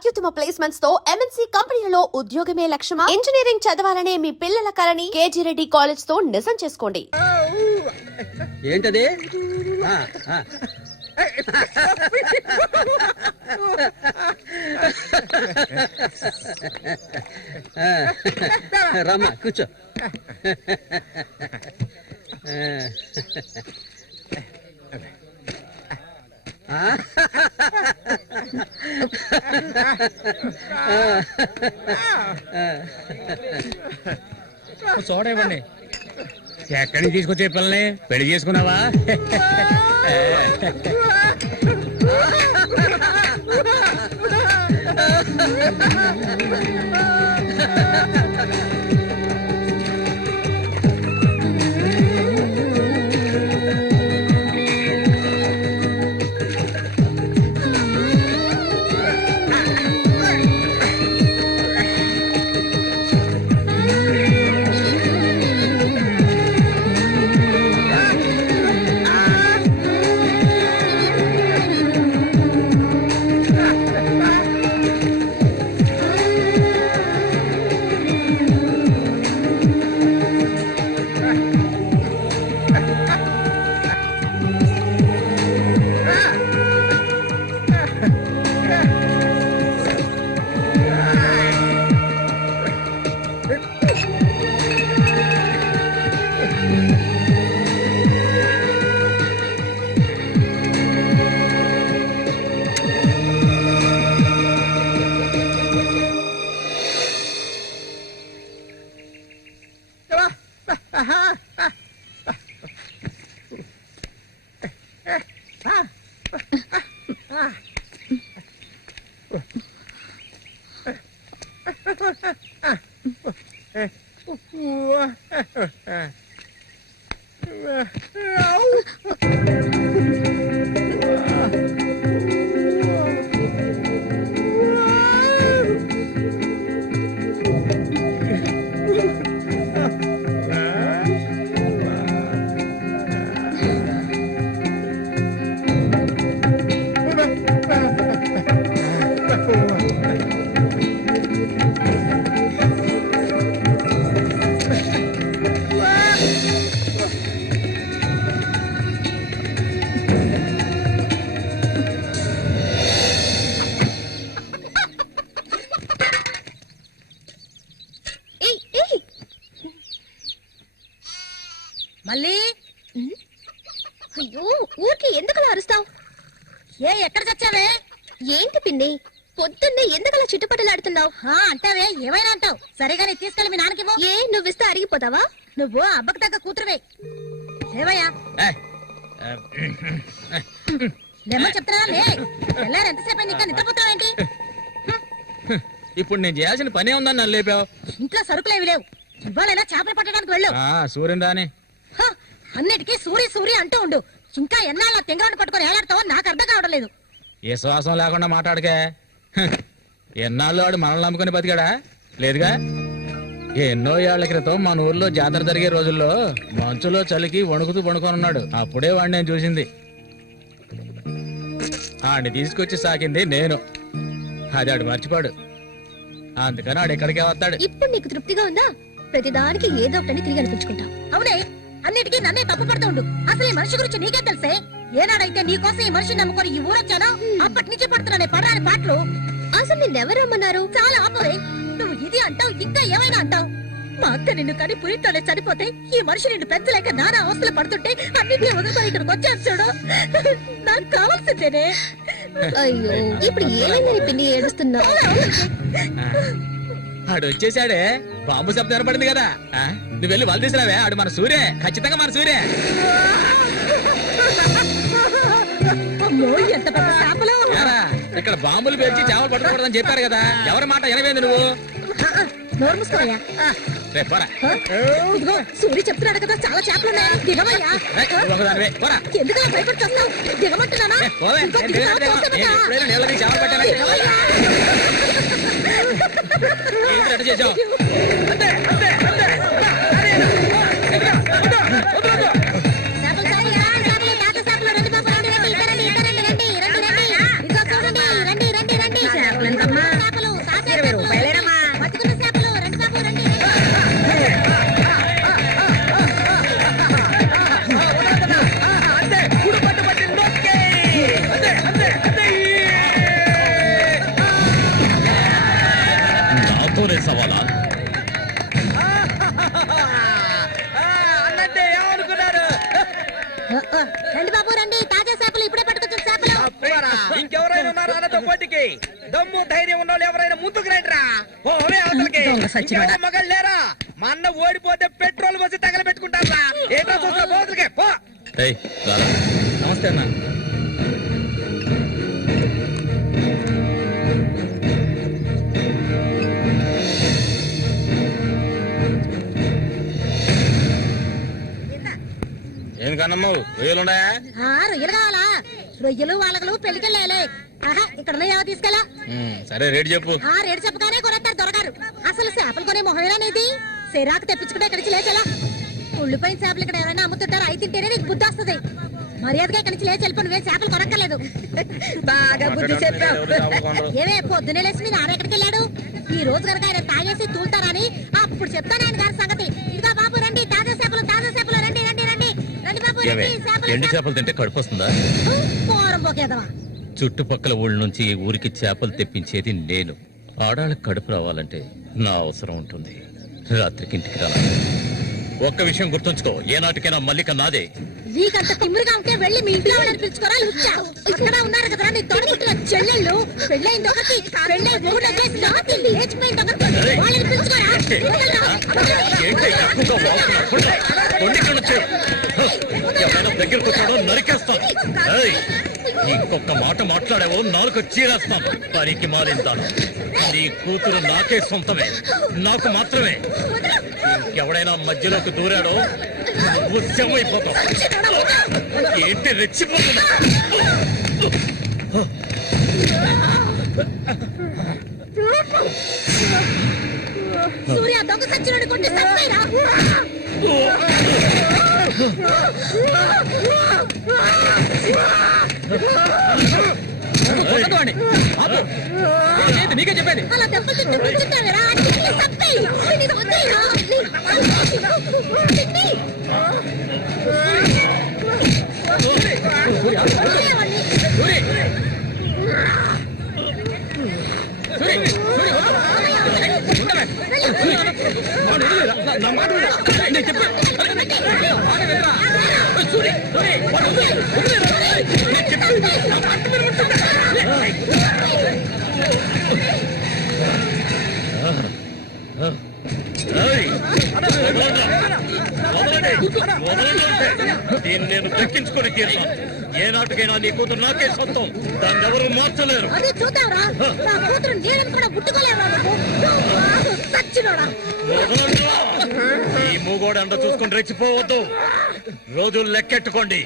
అత్యుత్తమ ప్లేస్మెంట్స్ తో ఎంఎన్సీ కంపెనీలలో ఉద్యోగమే లక్ష్యమా? ఇంజనీరింగ్ చదవాలనే మీ పిల్లల కలని కేజీ రెడ్డి కాలేజ్ తో నిజం చేసుకోండి. ఏంటది? రమ్మా కూర్చో. చూడవండి ఎక్కడి నుంచి తీసుకొచ్చే పిల్లని పెళ్లి చేసుకున్నావా? మళ్ళీ అయ్యో ఊరికి ఎందుకలా అరుస్తావు? ఎక్కడ చచ్చావే? ఏంటి పిన్ని పొద్దున్నే ఎందుకలా చుట్టుపట్టలాడుతున్నావు? అంటావే, ఏమైనా అంటావు. సరిగానే తీసుకెళ్ళి మీ నాన్నకివ్వు. ఏ నువ్విస్తే అరిగిపోతావా? నువ్వు అబ్బకు తగ్గ కూతురువే. ఏవయ్యా లేమని చెప్తున్నా లే. ఎల్లారు ఎంతసేపు ఇంకా నిద్రపోతావేంటి? ఇప్పుడు నేను చేయాల్సిన పనే ఉందని నన్ను లేపావు. ఇంట్లో సరుకులేవి లేవు. ఇవాళైనా చేపలు పట్టడానికి వెళ్ళు. సూర్యుని రాని అన్నిటికీ సూరి సూరి అంటూ ఉండు. ఇంకా ఎన్నాళ్ళ తెంగరాన్ని పట్టుకొని ఏలాడతావో నాకు అర్థం కావడం లేదు. ఏ శ్వాసం లేకుండా మాట్లాడకే. ఎన్నాళ్ళు వాడు మనల్ని నమ్ముకుని బతికాడా? లేదుగా. ఎన్నో ఏళ్ల క్రితం మన ఊర్లో జాతర జరిగే రోజుల్లో మంచులో చలికి వణుకుతూ పడుకొని ఉన్నాడు. అప్పుడే వాడిని నేను చూసింది. ఆడిని తీసుకొచ్చి సాకింది నేను. అది ఆడు మర్చిపోడు. అందుకని ఆడు ఎక్కడికే వస్తాడు. ఇప్పుడు నీకు తృప్తిగా ఉందా? ప్రతిదానికి ఏదో ఒకటి తిరిగి అనిపించుకుంటావు. అవునే, అన్నిటికీ నన్నే తప్పు పడుతూ ఉండు. అసలు ఈ మనిషి గురించి నీకే తెలిసే. ఏనాడైతే నీకోసం ఈ మనిషిని నమ్ముకొని ఈ ఊరొచ్చానో అప్పటి నుంచి పడుతున్నానే పడరాని పాటలు. అసలు నిన్నెవరమ్మన్నారు? చాలా ఆపవే. నువ్వు ఇది అంటావు, ఇంకా ఏమైనా అంటావు. మా అక్క నిన్ను కని పురితోనే చనిపోతే ఈ మనిషి నిన్ను పెంచలేక నానా అవస్థలు పడుతుంటే అన్నింటినీ వదిలిపోయి ఇక్కడికి వచ్చాను చూడు. నాకు కావాల్సిందేనే. అయ్యో ఇప్పుడు ఏమైందని పిన్ని ఏడుస్తున్నావు? ఆడు వచ్చేసాడే. బాంబు శబ్దం ఏర్పడింది కదా. నువ్వు వెళ్ళి వాళ్ళు తీసుకురావే. ఆడు మన సూర్యే, ఖచ్చితంగా మన సూర్యే. ఎంత పెద్ద చేపలు. ఇక్కడ బాంబులు పేర్చి చేపలు పట్టుకోకూడదని చెప్పారు కదా. ఎవరి మాట ఎనవేంది నువ్వు? నోరు మూసుకోవయ్యా. ఇదిగో సూర్య చెప్తున్నాడు కదా, చాలా చేపలున్నాయి. దిగవయ్యా. ఎందుకలా భయపడి వస్తావు? దిగమంటున్నానా? చేసావు రండి. నాతోనే సవాలా? అన్నట్టే ఏమనుకున్నారు? రండి బాబు రండి, తాజా చేపలు ఇప్పుడే పట్టుకొచ్చిన చేపలు. అబ్బరా, ఇంకెవరైనా ఉన్నారా అన్నతో పోటీకి? దమ్ము ధైర్యం ఉన్న వాళ్ళు ఎవరైనా ముందుకు రండిరా. ఓరే అవతలకి. ఇంకెవరో మగాళ్ళు లేరా? మా అన్న ఓడిపోతే పెట్రోల్ పోసి తగలబెట్టుకుంటారా? ఏంటో చూస్తా పోతులకే పో. ఏయ్, రారా. నమస్తే అన్న. ఏం కన్నమ్మావు, రొయ్యలున్నాయా? రొయ్యలు కావాలా? రొయ్యలు వాళ్ళగలు పెళ్లికెళ్ళాలి. ఆహా, ఇక్కడ ఏవో తీసుకెళ్ళా. సరే రేటు చెప్పు. రేటు చెప్పగానే కొనేస్తారు దొరగారు. అసలు చేపలు కొనే మొహమేనేది? సిరాకు తెప్పించుకుంటే ఇక్కడి నుంచి లేచలా. ఉళ్ళిపోయిన చేపలు ఇక్కడ ఎవరైనా అమ్ముతుంటారు, అయి తింటేనే నీకు బుద్ధి వస్తుంది. మర్యాదగా ఇక్కడి నుంచి లేచి వెళ్ళిపోయి నువ్వే చేపలు కొనక్కర్లేదు. బాగా బుద్ధి చెప్పావు. ఏమే పొద్దునే లేచి మీ నాన్న ఎక్కడికి వెళ్ళాడు? ఈ రోజు కనుక ఆయన తాగేసి తూలుతారని అప్పుడు చెప్తాను ఆయన గారి సంగతి. ఇదిగా బాబు రండి, తాజా చేపలు రండి రండి రండి రండి బాబు రండి. ఎండు చేపలు తింటే కడుపు వస్తుందా? పోరం పోకేదవా. చుట్టుపక్కల ఊళ్ళ నుంచి ఈ ఊరికి చేపలు తెప్పించేది నేను. ఆడాళ్ళకి కడుపు రావాలంటే నా అవసరం ఉంటుంది. రాత్రికి ఇంటికి రా. ఒక్క విషయం గుర్తుంచుకో, ఏనాటికైనా మల్లిక నాదే. నీకంత తిమ్మిరిగా ఉంటే వెళ్ళి మీ ఇంట్లో వాళ్ళని పిలుచుకోరా. లుచ్చా అక్కడ ఉన్నారు కదా నీ తోడుపుట్టిన చెల్లెళ్ళు. పెళ్ళైంది ఒకటి, పెళ్ళై మూడు వచ్చేసి లేచిపోయింది ఒకటి. వాళ్ళని పిలుచుకోరా. ఏంటి ఎక్కువగా వాగుతున్నావు? కొండికి నుంచి ఎవరైనా దగ్గరకు వచ్చాడో నరికేస్తాను. ఏయ్, ఇంకొక మాట మాట్లాడావో నాలుగు చీరేస్తాను. పనికి మాలింతాను. నీ కూతురు నాకే సొంతమే, నాకు మాత్రమే. ఎవడైనా మధ్యలోకి దూరాడో నువ్వు శవమైపోతావు. ఏంటి రెచ్చిపోతున్నా? సూర్య దొంగ సచ్చినోడి కొట్టి చంపేరా. నీకే చెప్పేది. అలా దెబ్బలు తింటే కూర్చుంటావేరా. చంపేయి. దీన్ని నేను దక్కించుకొని తీరుతాను. ఏనాటికైనా నీ కూతురు నాకే సొంతం. దాన్ని ఎవరు మార్చలేరు. అదే చూద్దాంరా. నా కూతురు నీళ్ళని కూడా ముట్టుకోలేవా నువ్వు? సచ్చినోడా. ఈ మూగోడు అండ చూసుకుని రెచ్చిపోవద్దు. రోజులు లెక్కెట్టుకోండి.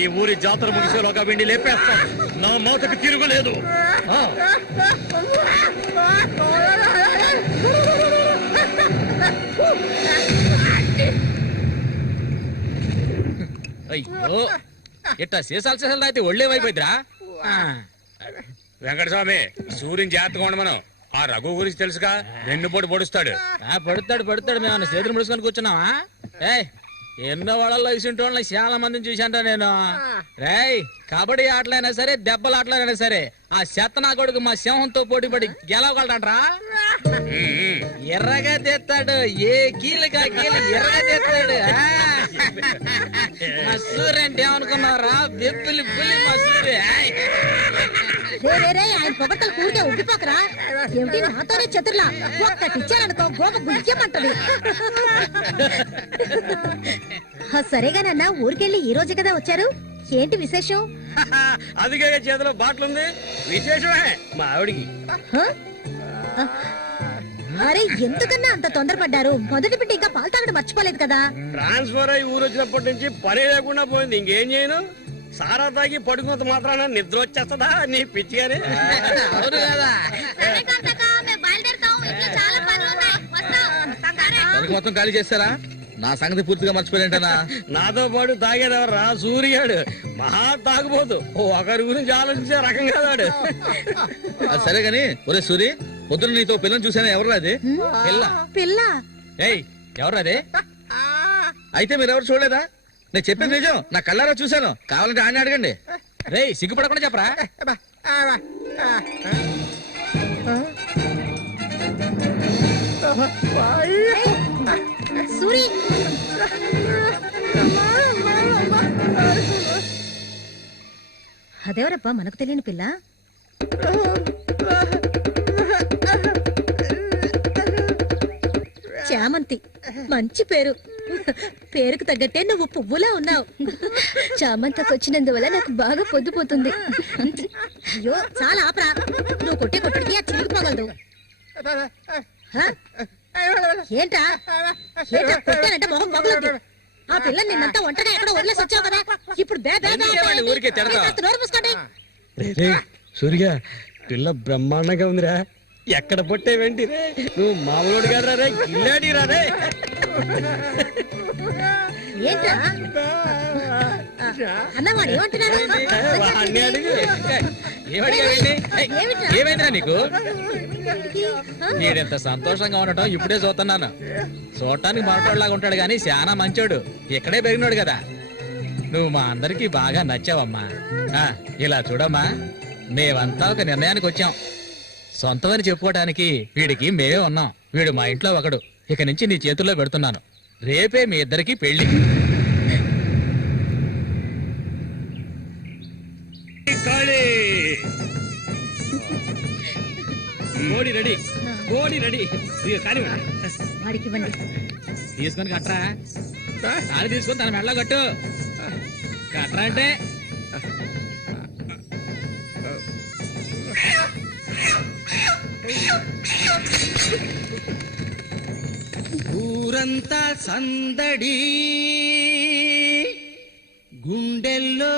ఈ ఊరి జాతర ముగిసేలోగా వీడిని లేపేస్తాను. నా మాటకు తిరుగులేదు. అయ్యో, ఇట్టా సీసాలు అయితే ఒళ్ళే వైపోయిద్దిరా. వెంకటస్వామి, సూర్యుని జాగ్రత్తగా ఉండమను. ఆ రఘు గురించి తెలుసుగా, వెన్నుపోటు పొడుస్తాడు. పడుతాడు మేము చేతులు ముడుచుకొని కూర్చున్నావా? ఏయ్, ఎన్నో వాళ్ళల్లో ఇసుంటి వాళ్ళని చాలా మందిని చూశాంటా నేను. రేయ్, కబడ్డీ ఆటలైనా సరే, దెబ్బల ఆటలైనా సరే, ఆ శతనా కొడుకు మా సింహంతో పోటీపడి గెలవగలడంట్రా. ఎర్రగా తెస్తాడు, ఏ కీలుగా కీలు ఎర్రగా తెస్తాడు. మా సూర్య అంటే ఏమనుకున్నారా? బెప్పులి పులి మా సూర్య. ఆయన పొగట్టలు కూడితే ఉబ్బిపోకరా. ఏమిటి నాతోనే చతుర్లా? ఒక్కటిచ్చారనుకో గోప గుయ్యమంటది. సరేగానన్నా, ఊరికెళ్ళి ఈ రోజు కదా వచ్చారు, ఏంటి విశేషం? అదిగా చేతిలో బాటిల్ ఉంది, విశేషమే మా ఆవిడికి. అరే, ఎందుకన్నా అంత తొందరపడ్డారు? మొదటి బిడ్డ ఇంకా పాలు తాగడం మర్చిపోలేదు కదా. ట్రాన్స్ఫర్ అయ్యి ఊరు వచ్చినప్పటి నుంచి పని లేకుండా పోయింది. ఇంకేం చేయను? సారా తాగి పడుకున్నంత మాత్రాన నిద్ర వచ్చేస్తుందా నీ పిచ్చిగానే? అవును కదా. మొత్తం ఖాళీ చేస్తారా? నా సంగతి పూర్తిగా మర్చిపోయింటనా? నాతో పాటు తాగేదెవర్రా? సూర్యాడు మహా తాగుపోతు. ఒకరి గురించి ఆలోచించే రకం కాదాడు. అది సరే గాని, ఒరే సూరి, పొద్దున్న నీతో పిల్లని చూసానా? ఎవరు అది? పిల్ల? ఏయ్, ఎవరది? అయితే మీరెవరు చూడలేదా? నేను చెప్పేది నిజం, నా కళ్ళారా చూశాను. కావాలంటే ఆయన అడగండి. రేయ్, సిగ్గుపడకుండా చెప్పరా. సూరి అదేవరబ్బా మనకు తెలియని పిల్ల. చామంతి, మంచి పేరు. పేరుకు తగ్గట్టే నువ్వు పువ్వులా ఉన్నావు. చామంతకు వచ్చినందువల్ల నాకు బాగా పొద్దుపోతుంది. అయ్యో చాలా ఆపరా, నువ్వు కొట్టే కొట్టడికి అది చిరిగిపోగలదు. హ? ఏంటా ఏంటా కొట్టానంటే మొహం పగలదు. ఆ పిల్లని నిన్నంతా ఒంటరిగా ఎక్కడో వదిలేసి వచ్చావు కదా, ఇప్పుడు బే బే బే ఎందుకే వాడిని అంటే ఊరికే తిడతావ్? కాస్త నోరు మూసుకోండి. సూర్య పిల్ల బ్రహ్మాండంగా ఉందిరా. ఎక్కడ పొట్టేవేంటి రే, నువ్వు మామూలు కాదురా రే, గిల్లాడి రా రే. ఏంట్రా అన్నవాడు ఏమంటున్నాడు? వాడిని అడుగు. ఏమడిగావండి? ఏమిట్రా? ఏమైందిరా నీకు? ఆ? వీడెంత సంతోషంగా ఉండటం ఇప్పుడే చూస్తున్నాను. చూడటానికి మనటోళ్ళలాగా ఉంటాడు గాని చాలా మంచోడు. ఇక్కడే పెరిగినాడు కదా. నువ్వు మా అందరికి బాగా నచ్చావమ్మా. ఆ, ఇలా చూడమ్మా, మేమంతా ఒక నిర్ణయానికి వచ్చాం. సొంతమని చెప్పుకోవటానికి వీడికి మేమే ఉన్నాం. వీడు మా ఇంట్లో ఒకడు. ఇక నుంచి నీ చేతుల్లో పెడుతున్నాను. రేపే మీ ఇద్దరికి పెళ్లి. కోడి రెడీ, కోడి రెడీ. కానీ వాడికి ఇవ్వండి. తీసుకొని కట్టరా. తాళి తీసుకొని తన మెళ్ళ కట్టు. కట్టరా అంటే ఊరంతా సందడి, గుండెల్లో